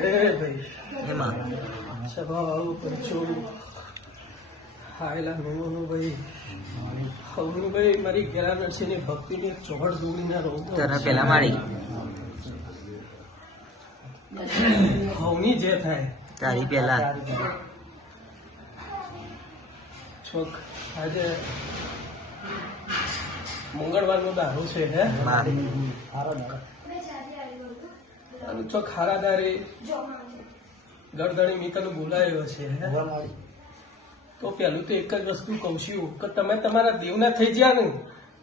ભાઈ એમાં સ્વભાવ પરચો હાયલા નો ભાઈ હવનું ભાઈ મારી ગેરા નરસિંહની ભક્તિની ચોહડ જોડીના રોગ તને પેલા મારી હવની જે થાય તારી પેલા છોક આજે મંગળવારનો દારૂ છે હે અને ચોક હારાદારે ગરદણી મીકનું બોલાયો છે હે તો પેલું તો એક જ વસ્તુ કહું છું કે તમે તમારા દેવના થઈ ગયા ને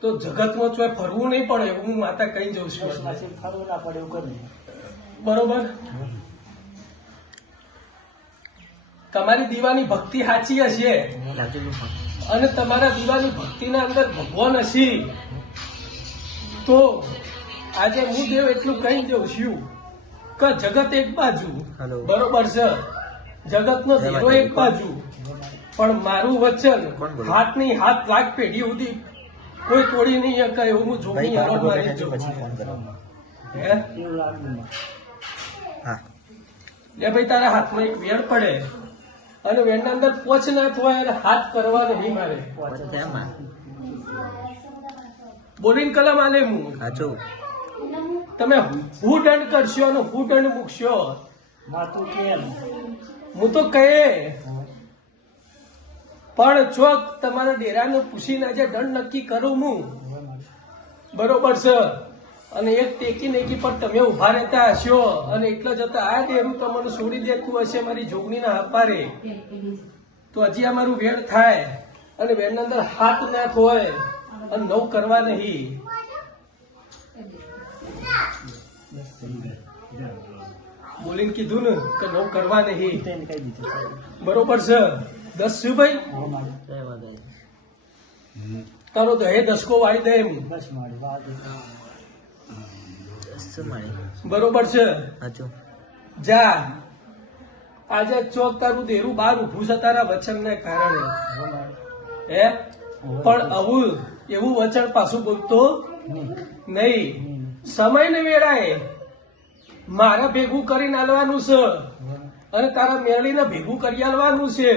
તો જગતમાં ચોય ફરવું નહીં પડે હું માતા કહી જઉં છું બરોબર તમારી દીવાની ભક્તિ સાચી હશે અને તમારા દીવાની ભક્તિના અંદર ભગવાન હશે તો આજે હું દેવ એટલું કહી જઉં છું કે જગત એક બાજુ બરોબર છે જગતનો દેવો એક બાજુ પણ મારું વચન હાથની હાથ લાખ પેઢી સુધી કોઈ તોડી નહીં શકાય એવું હું જોગી આરોપ મારી જઉં લે ભાઈ તારા હાથમાં એક વેણ પડે અને વેણના અંદર પોચ ના થવાય અને હાથ કરવા નહીં મારે બોલીને કલમ આલે હું તમે હું દંડ કરશો અને હું દંડ મૂકશો હું તો કહે પણ ચોક તમારા ડેરાને પૂછીને આજે દંડ નક્કી કરું હું બરોબર છે અને એક ટેકી નેકી પર તમે ઉભા રહેતા હશો અને એટલા જતા આ ડેરું તમને છોડી દેતું હશે મારી જોગણીના હપારે તો હજી અમારું વેણ થાય અને વેણના અંદર હાથ ના હોય અને નવ કરવા નહીં બોલીને કીધું ને કે નવ કરવા નહીં બરોબર છે 10 શું ભાઈ તારો દહે દસકો વાળી દે એમ બરોબર છે જા આજે ચોક તારું દેરું બહાર ઉભું છે તારા વચન ને કારણે હે પણ આવું એવું વચન પાછું બોલતો નહીં સમય ને વેળાએ મારે ભેગું કરીને આલવાનું છે અને તારા મેળીને ભેગું કરી આલવાનું છે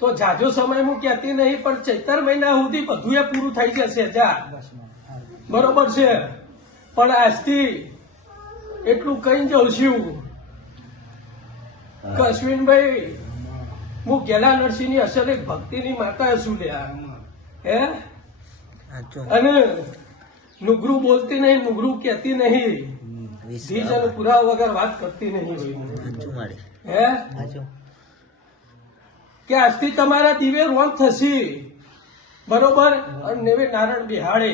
તો જાજો સમય હું કહેતી નહીં પણ ચૈતર મહિના સુધી બધું એ પૂરું થઈ જશે જા બરોબર છે પણ આજથી એટલું કઈ જઉં છું કે અશ્વિનભાઈ હું ગેલા નરસિંહની અસલ એક ભક્તિની માતા છું લ્યા હે અને નુગરું બોલતી નહીં નુગરું કહેતી નહીં ધીજ અને પુરાવા વગર વાત કરતી નહીં હે કે આજથી તમારા દિવે રોન થશે બરોબર અને નેવે નારણ બિહાડે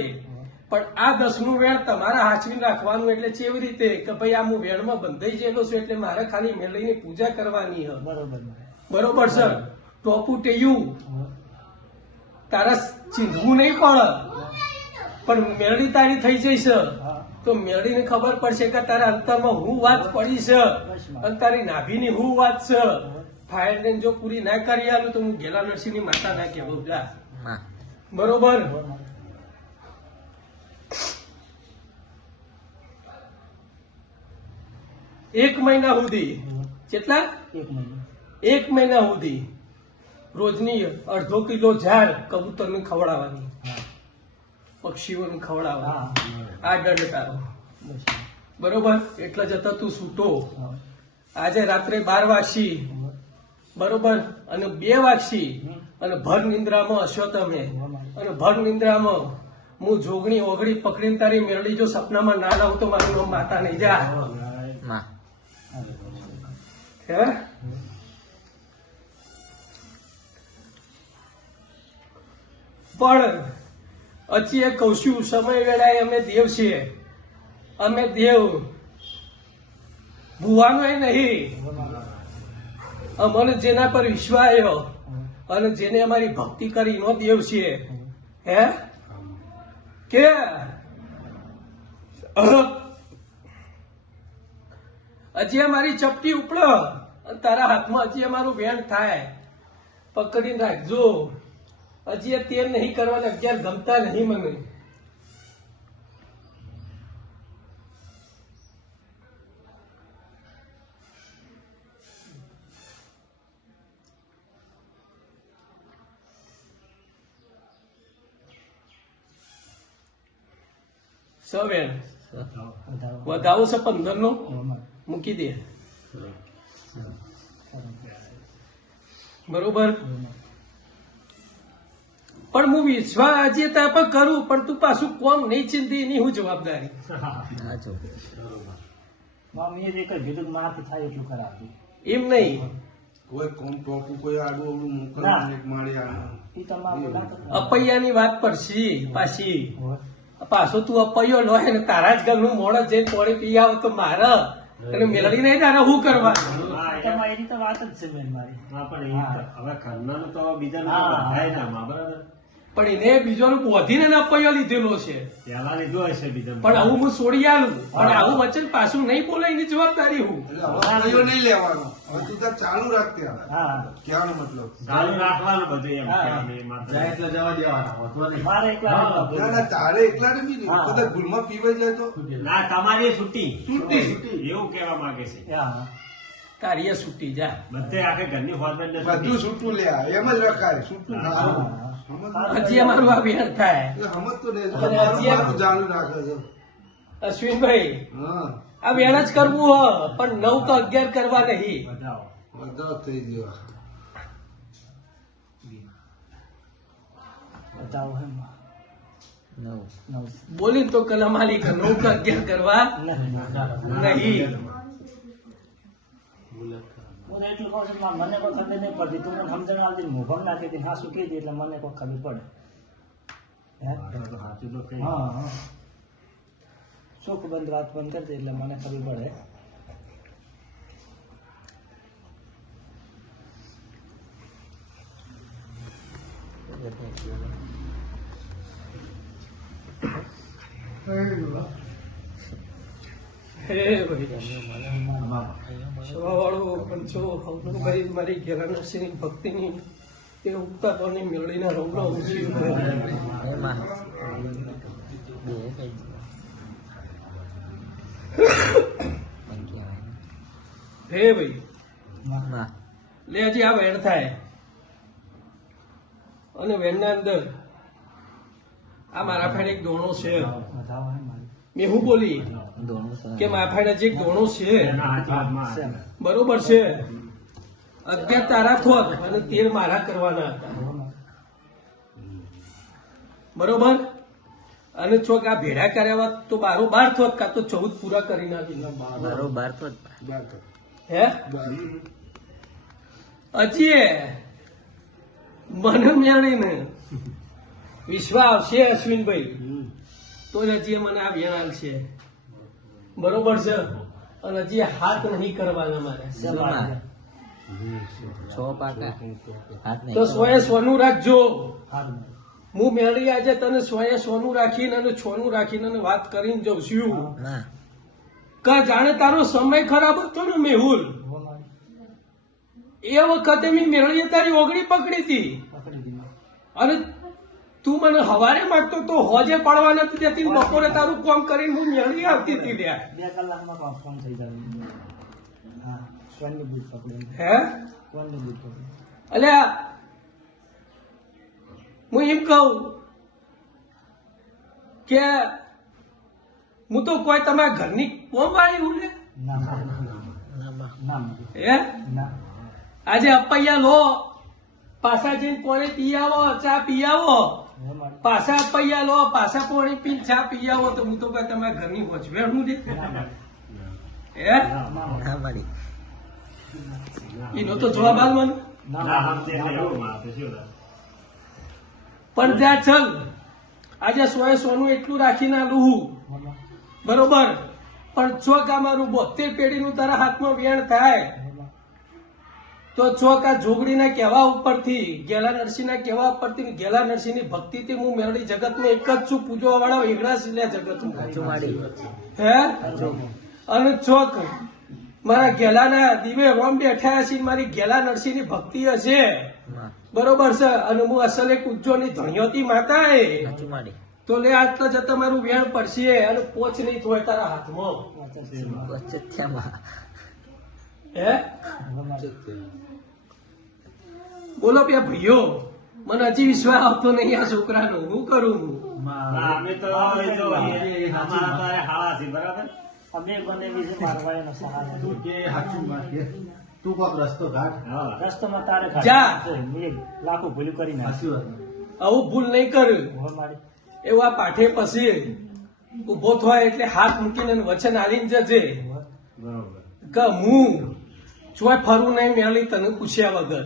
પણ આ 10નું વેણ તમારા હાચવીને રાખવાનું એટલે કેવી રીતે કે ભાઈ આ હું વેણમાં બંધાઈ ગયેલો છું એટલે મારે ખાલી મેળવીની પૂજા કરવાની બરોબર સર ટોપું ટેયું તારા ચીંધવું નહીં પડે પણ મેળવી તારી થઈ જઈશ તો મેળવીને ખબર પડશે કે તારા અંતરમાં હું વાત પડી છે અને તારી નાભીની હું વાત છે ફાયર ને જો પૂરી ના કરી આલું તો હું ગેલા નરસિંહની માતા ના કહેવું જા બરોબર એક મહિના સુધી કેટલા એક મહિના સુધી રોજની અડધો કિલો ઝાડ કબૂતરને ખવડાવવાની પક્ષીઓને ખવડાવવાની આ દંડ તારો બરોબર એટલે જતા તું છૂટો આજે રાત્રે 12 વાગશી બરોબર અને 2 વાગશી અને ભર નિંદ્રામાં હશો તમે અને ભર નિંદ્રામાં હું જોગણી ઓગળી પકડીને તારી મેળવી જો સપનામાં ના લાવું તો મારું નામ માતા નહીં જા પણ હજી એ કહું છું સમય વેળાએ અમે દેવ છીએ અમે દેવ ભૂવાનો નહીં અમને જેના પર વિશ્વાસ આવ્યો અને જેને અમારી ભક્તિ કરી નો દેવ છીએ હે કે હજી અમારી ચપટી ઉપડો તારા હાથમાં હજી અમારું વેણ થાય પકડીને રાખજો હજી એ તેર નહીં કરવાના 11 ગમતા નહીં મને વેણ વધાવો છે 15 નો મૂકી દે બરોબર. પણ હું વિશ્વાસ આજે ત્યાં પણ કરું પણ તું પાછું કોમ નહીં ચિંતી એની હું જવાબદારી. એમ નહીં કોઈ કોમ ટોપું કોઈ આડું અવડું મોકલવાનું એક માળી આડું અપૈયાની વાત પડશે પાછી. પાછો તું અપૈયો લો ને તારા જ ઘરનું મોડસ જઈને પાણી પી આવ તો મારે અને મેળવી નહીં તારે શું કરવા. એની તો વાત જ છે મેન મારી. હવે ઘરનાનું તો બીજાનું થાય ના બરાબર. પણ એને બીજોનું બોધીને અપૈયો લીધેલો છે પેલા લીધો હશે બીજા પણ આવું હું છોડી આલું પણ આવું વચન પાછું નહીં બોલે એની જવાબદારી હું. એટલે હવે કયો નહીં લેવાનો હવે તું તાર ચાલુ રાખ ત્યાં કહેવાનો મતલબ ચાલુ રાખવાનું બધું એમ જાય એટલે જવા દેવાના મારે એકલા ના ના તારે એકલા ને બી નહીં કદાચ ભૂલમાં પીવાઈ જાય તો ના તમારી છૂટી છૂટી એવું કહેવા માંગે છે કાર્ય છૂટી જા બધે આખે ઘરની ફોર્મેટ બધું છૂટું લે એમ જ રખાય છૂટું ના હજી અમારું આ વેણ થાય. સમજ તો નહીં અને હજી એક- તું ચાલુ રાખે છે અશ્વિનભાઈ હા આ વેણ જ કરવું હ પણ 9 કે 11 કરવા નહીં. બતાવો બધા થઈ ગયો બતાવો હે બોલી તો કલમાલી કે 9 કે 11 કરવા નહીં. હું તો એટલું કહું છું કે મને કોઈ ખબર નહીં પડતી તું મને સમજણ આવતી મોભમ નાખી હતી હા શું કહી હતી એટલે મને કોઈ ખબર પડે સાચું તો કઈ હા હા શોખ બંધ વાત બંધ કરી દે એટલે મને ખબર પડે. હે ભાઈ સવાવાળો પંચો હવનભાઈ મારી ઘેરાનસીની ભક્તિની એ ઉગતાપણની મેળવીને રમલો ઉછી હે ભાઈ લે હજી આ વેણ થાય અને વેણના અંદર આ મારા ફાઈન એક દોણો છે. બતાવો હે મારી મેં હું બોલી કે મારા ફાઈન હજી એક દોણો છે એના હાથમાં બરોબર છે 11 તારા થોત અને 13 મારા કરવાના હતા બરોબર. અને ચોક આ ભેડા કર્યા તો 12 થોત કાં તો 14 પૂરા કરી નાખી હે હજી મને મેળીને વિશ્વાસ આવશે અશ્વિનભાઈ તો જ હજી મને આ વેણ આવશે બરોબર છે. અને હજી હાથ નહીં કરવાના મારે તો 100 નું રાખજો. હું મેળી આજે તને 100 નું રાખીને અને 6 નું રાખીને અને વાત કરીને જઉં છું કે જાણે તારો સમય ખરાબ હતો ને મેહુલ એ વખતે મેં મેળીએ તારી ઓગળી પકડી હતી અને તું મને હવારે માંગતો તો હોજે પાડવા નથી દેતી બપોરે તારું કામ કરીને હું મેળવી આવતી હતી લ્યા 2 કલાકમાં કોન્ફર્મ થઈ જાય. હા સ્વર્ણની બૂટ પકડી હે સ્વર્ણની બૂટ પકડી અલ્યા હું એમ કહું કે હું તો કોઈ તમારા ઘરની કોમ વાળી હું લે ના ના હે ના આજે અપૈયા લો પાછા જઈને કોણે પી આવો ચા પી આવો પાછા અપૈયા લો પાછા પોણી પીને ચા પી આવો તો હું તો કોઈ તમારા ઘરની વચવેણ હું દે હે એનો તો જવાબ આલવાનો ના સમજે એટલે એવું મારે શું થાય? પણ ત્યાં ચલ આજે 100 નું એટલું રાખીને આલું હું બરોબર પણ ચોક આ મારું 72 પેઢીનું તારા હાથમાં વેણ થાય તો ચોક આ જોગડીના કહેવા ઉપરથી ગેલા નરસિંહના કહેવા ઉપરથી ગેલા નરસિંહની ભક્તિથી હું મેળવી જગતમાં એક જ છું પૂજવા વાળા એકડા સિલ્યા જગતમાં હે અને ચોક મારા ગેલાના દીવે રોમ બેઠા છે મારી ગેલા નરસિંહની ભક્તિ હશે બરોબર છે અને હું અસલ એક ઉજ્જોની ધણિયોતી માતા એ તો લે આટલા જતા મારું વેણ પડશે અને પોચ નહીં થોય તારા હાથમાં હે બોલો બે ભાઈઓ મને હજી વિશ્વાસ આવતો નહીં આ છોકરાનો હું કરું હું અમે તો જો એ અમારા તારે હાળા છે બરાબર. અમે બંને વિશે મારવા એનો સહાય નથી. તું કે સાચું વાત કે તું કોક રસ્તો કાઢ. હા. રસ્તામાં તારે જા. મેં લાખો ભૂલું કરી સાચી નાખી. વાત. આવું ભૂલ નહીં કર્યું હવે મારી એવું આ પાઠે પછી ઉભો થાય એટલે હાથ મૂકીને એનું વચન આલીને જજે બરોબર. કે હું ચોય ફરવું નહીં મેળી તને પૂછ્યા વગર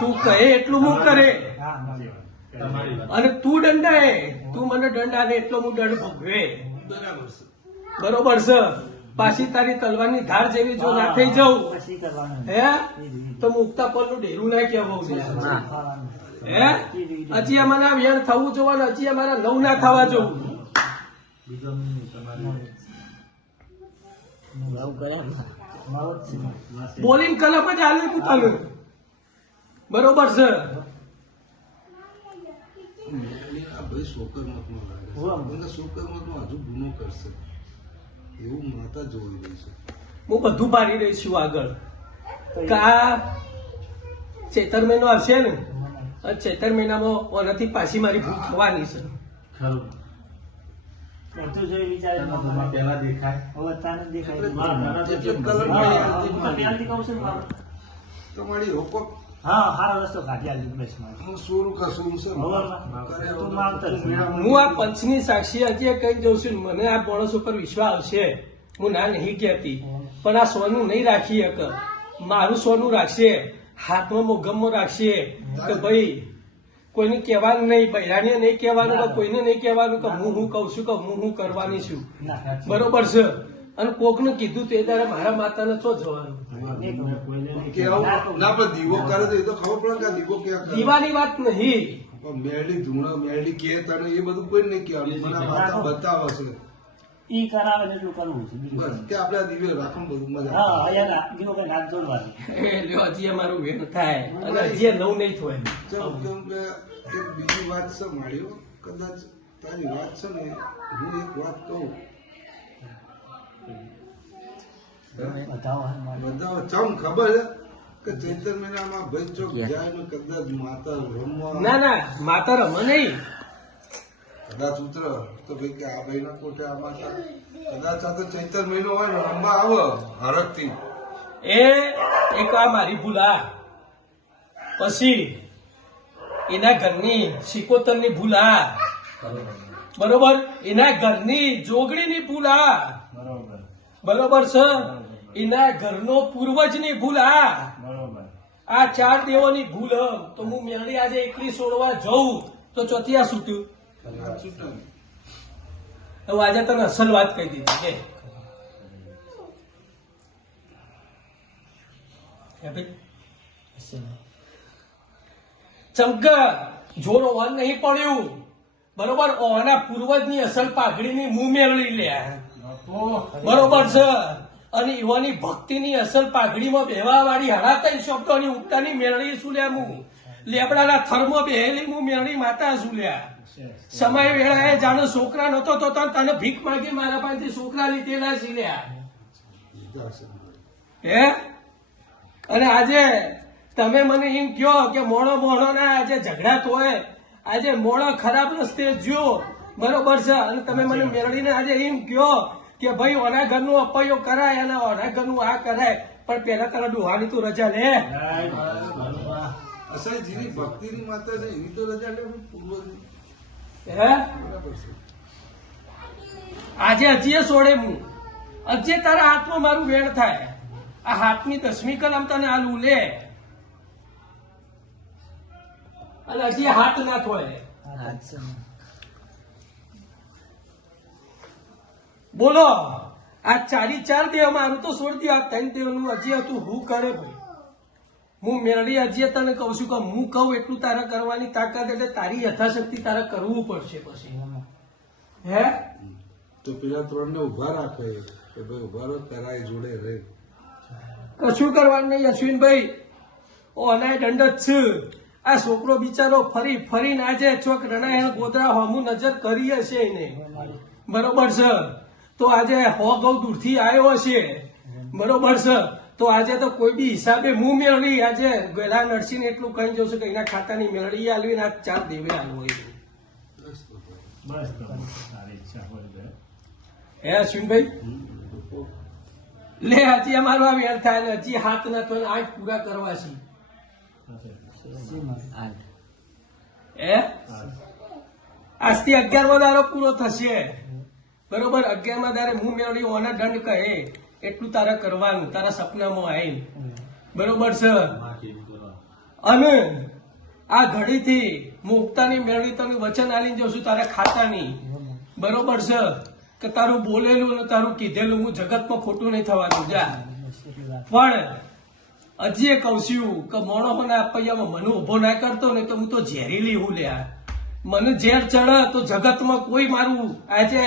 તું કહે એટલું હું કરે હા મારી તમારી વાત અને તું દંડાય તું મને દંડાને એટલો હું દંડ ભોગવે બરાબર છે. બરોબર છે પાછી તારી તલવારની ધાર જેવી જો ના થઈ જાઉં પછી કરવાનું હે તો મુક્તા પરનું ડેરું ના કહેવું છે ખાવાનું. હે હજી અમારે આ વેણ થવું જોવાનું હજી અમારા નવ ના થવા જોવું બીજો નહીં, તમારી મારો જ છે. બોલીને કલમ જ હાલે પોતાનું બરોબર છે આ ભાઈ શોકરમતમાં લાગે છે. હોવા. કારણ કે શોકરમતમાં હજુ ગુનો કરશે એવું માતા જોઈ રહી છે. હું બધું પાડી રહી છું આગળ કે આ ચૈતર મહિનો આવશે ને અને ચૈતર મહિનામાં ઓનાથી પાછી મારી ભૂલ થવાની છે ખરું. બધું જોઈ વિચારે તમારા પહેલા દેખાય હવે તાને દેખાય એટલે કલમ હા, નહીં. હા, હું પહેલાથી કહું છું ને બાબા. તમારી રોકો હા હારો રસ્તો કાઢી આલી ઉમેશ મારે. હું સુર કસુર છે હવે તું માનતો જ નહીં. હું આ પંચની સાક્ષી હજી કઈ જઉં છું ને મને આ માણસ ઉપર વિશ્વાસ આવશે હું ના નહીં કહેતી પણ આ સોનું નહીં રાખી એક મારું સોનું રાખશે હાથમાં મોગમમાં રાખશે કે ભાઈ કોઈને કહેવાનું નહીં બૈરાણીએ નહીં કહેવાનું કે કોઈને નહીં કહેવાનું કે હું કહું છું કે હું કરવાની છું ના, બરોબર છે અને કોકને કીધું તો એ તારે મારા માતાને ચો જવાનું કે આવું ના પણ દીવો કરે તો એ તો ખબર પડે કે આ દીવો ક્યાં કરે. દીવાની વાત નહીં પણ મેરડી ધૂણા મેરડી કે તને એ બધું કોઈ નહીં કહેવાનું મને આ માતા બતાવે છે ઈ કરાવે ને એટલું કરવું છે બીજું બસ કે આપણે આ દીવે રાખવાનું બધું મજા હા અહીંયા દીવો કઈ હાથ જોડવાનું એ લ્યો હજી અમારું વેણ થાય અને હજી નવ નહીં થાય ચાલ કેમ કે એક બીજી વાત છે મારી કદાચ તારી વાત છે ને હું એક વાત કહું બતાવો હા મારે. બધા ચમ ખબર છે કે ચૈતર મહિનામાં ભાઈ ચોક જાય ને કદાચ માતા રમવા ના ના માતા રમે નહીં કદાચ ઉતર તો ભાઈ કે આ ભાઈ ના કોટે આ માતા કદાચ આ તો ચૈતર મહિનો હોય ને રમવા આવે હરકથી એ એક આ મારી ભૂલ આ પછી એના ઘરની શિકોતરની ભૂલ આ બરોબર એના ઘરની જોગણીની ભૂલ આ બરોબર બરોબર છે એના ઘરનો પૂર્વજની ભૂલ આ બરોબર આ ચાર દેવોની ભૂલ હ. તો હું મેળવી આજે એકલી છોડવા જઉં તો ચોથી આ છૂટ્યું હવે આજે તને અસલ વાત કહી દીધી કે હે ભાઈ ચમક જોરો ઓન નહીં પડ્યું બરોબર ઓના પૂર્વજની અસલ પાઘડીની મું મેળવી લે બરોબર છે અને યુવાની ભક્તિની અસલ પાઘડીમાં બેવા વાળી હરાતા શબ્દોની ઉગતાની મેળવી શું લ્યા હું લેબડાના થર્મો બેહેલી હું મેળવી માતા શું લ્યા સમય વેળાએ જાણો છોકરા નતો તો તને ભીખ માંગી મારા પાસેથી છોકરા લીધેલા છે લ્યા હે અને આજે તમે મને એમ કહો કે મોણો ના આજે ઝઘડા તોય આજે મોણો ખરાબ રસ્તે જ્યો બરોબર છે અને તમે મને મેળવીને આજે એમ કહો કે ભાઈ ઓના ઘરનું અપયો કરાય અને ઓના ઘરનું આ કરાય પણ પેલા તારા ડોહાની તો રજા લે અસલ જેની ભક્તિની માતા છે એની તો રજા લે પૂર્વજની હે બરાબર છે આજે હજી છોડે હું હજી તારા હાથમાં મારું વેણ થાય આ હાથની 10મી કલમ તને આલું લે અને હજી હાથ ના થોય બોલો આ ચારી ચાર દેવ મારું તો છોડ દો આ 3 દેવનું હજી હતું હું કરે ભાઈ હું મેળવી હજી તને કહું છું કે હું કહું એટલું તારે કરવાની તાકાત એટલે તારી યથાશક્તિ તારે કરવું પડશે પછી હે તો પેલા 3 ને ઉભા રાખે કે ભાઈ ઉભા રહો કરાય જોડે રહે કશું કરવાનું નહીં અશ્વિનભાઈ ઓ અનાય દંડ જ છે આ છોકરો બિચારો ફરી ફરીને આજે ચોક રણાયા ગોધરા હોમું નજર કરી હશે એને બરોબર છે તો આજે હો ગૌ દૂરથી આવ્યો હશે બરોબર છે તો આજે તો કોઈ બી હિસાબે હું મેળવી આજે ગયેલા નરસિંહ એટલું કહી જઉં છું કે એના ખાતાની મેળવી આલવી ને આ 4 દેવે આલવો બસ તો તારી ઈચ્છા હોય તો. હે અશ્વિનભાઈ લે હજી અમારું આ વેર થાય ને હજી 7 ના તો 8 પૂરા કરવા છે હે આજથી 11મો દારો પૂરો થશે બરોબર 11મા દારે હું મેળવી ઓના દંડ કહે એટલું તારે કરવાનું તારા સપનામાં આવીને બરોબર છે અને આ ઘડીથી મુક્તાની મેળવી તને વચન આલીને જઉં છું તારા ખાતાની બરોબર છે કે તારું બોલેલું ને તારું કીધેલું હું જગતમાં ખોટું નહીં થવાનું જા પણ હજી એ કહું છું કે મોણોના આપૈયામાં મને ઉભો ના કરતો ને તો હું તો ઝેરીલી હું લ્યા મને ઝેર ચડે તો જગતમાં કોઈ મારું આજે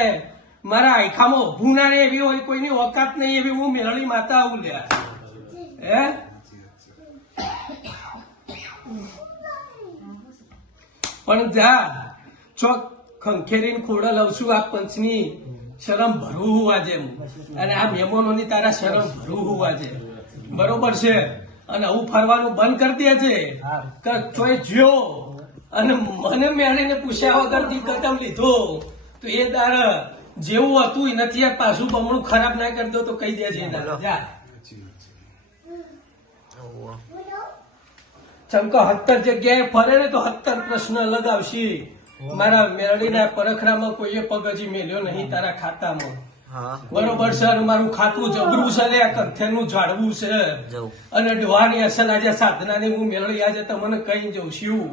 મારા આયખામાં ઉભું ના રહે એવી હોય કોઈની ઓકાત નહીં એવી હું મેળવી માતા આવું લ્યા હે પણ જા ચોક ખંખેરીને ખોડા લઉં છું આ પંચની શરમ ભરવું હોવા જેમ અને આ મહેમાનોની તારા શરમ ભરવું હોવા જેમ બરોબર છે અને હું ફરવાનું બંધ કરી દે છે કે તોય જ્યો અને મને મેળીને પૂછ્યા વગરથી કદમ લીધો તો એ તાર જેવું હતું એ નથી આ પાછું બમણું ખરાબ ના કરતો તો કહી દેજે જા ચમકો 17 જગ્યાએ ફરે ને તો 17 પ્રશ્ન લગાવશી મારા મેળડીના પરખરામાં કોઈએ પગ હજી મેલ્યો નહીં તારા ખાતામાં બરોબર છે અને મારું ખાતું જબરું છે ને કંથેરનું ઝાડવું છે અને ડોહાની અસલ આજે સાધનાની હું મેળવી આજે તમને કહી જઉં છું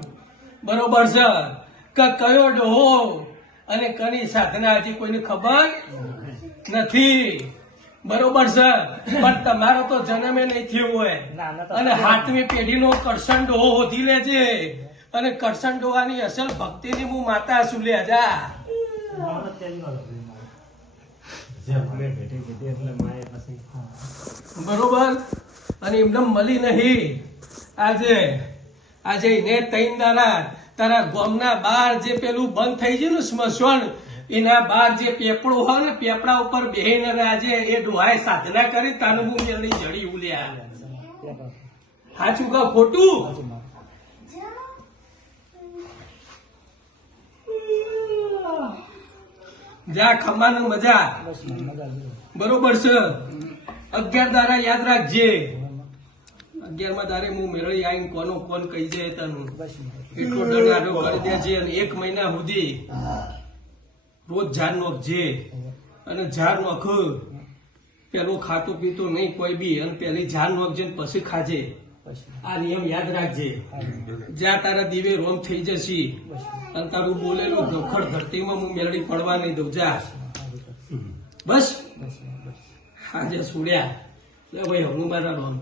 બરોબર છે કે કયો ડોહો અને કની સાધના હજી કોઈને ખબર નથી બરોબર છે પણ તમારો તો જન્મે નહીં થયો હોય અને 7મી પેઢીનો કરશન ડોહો હોધી લેજે અને કરશન ડોહાની અસલ ભક્તિની હું માતા છું લે જા બરોબર અને એમને મળી નહીં આજે એને 3 દાડા તારા ગામના બહાર જે પેલું બંધ થઈ ગયું ને સ્મશાન એના બહાર જે પેપડો હોય ને પેપડા ઉપર બેહીને અને આજે એ ડોહાએ સાધના કરી તાનું હું મેળવી જડી ઉલ્યા સાચું કહો ખોટું જા ખમ્માનું મજા બરોબર છે 11 દાડા યાદ રાખજે 11મા દારે હું મેળવી આવીને કોનો કોણ કહી જાય તનું એટલો દંડ આડો કરી દેજે અને 1 મહિના સુધી રોજ ઝાડ નોખજે અને ઝાડ નોખ પેલું ખાતું પીતું નહીં કોઈ બી અને પેલી ઝાડ નોખજે ને પછી ખાજે આ નિયમ યાદ રાખજે જ્યાં તારા દીવે રોમ થઈ જશે અને તારું બોલેલું ધોખડ ધરતીમાં હું મેળવી પડવા નહીં દઉં જા બસ આજે સુડ્યા ભાઈ હું મારા રોમ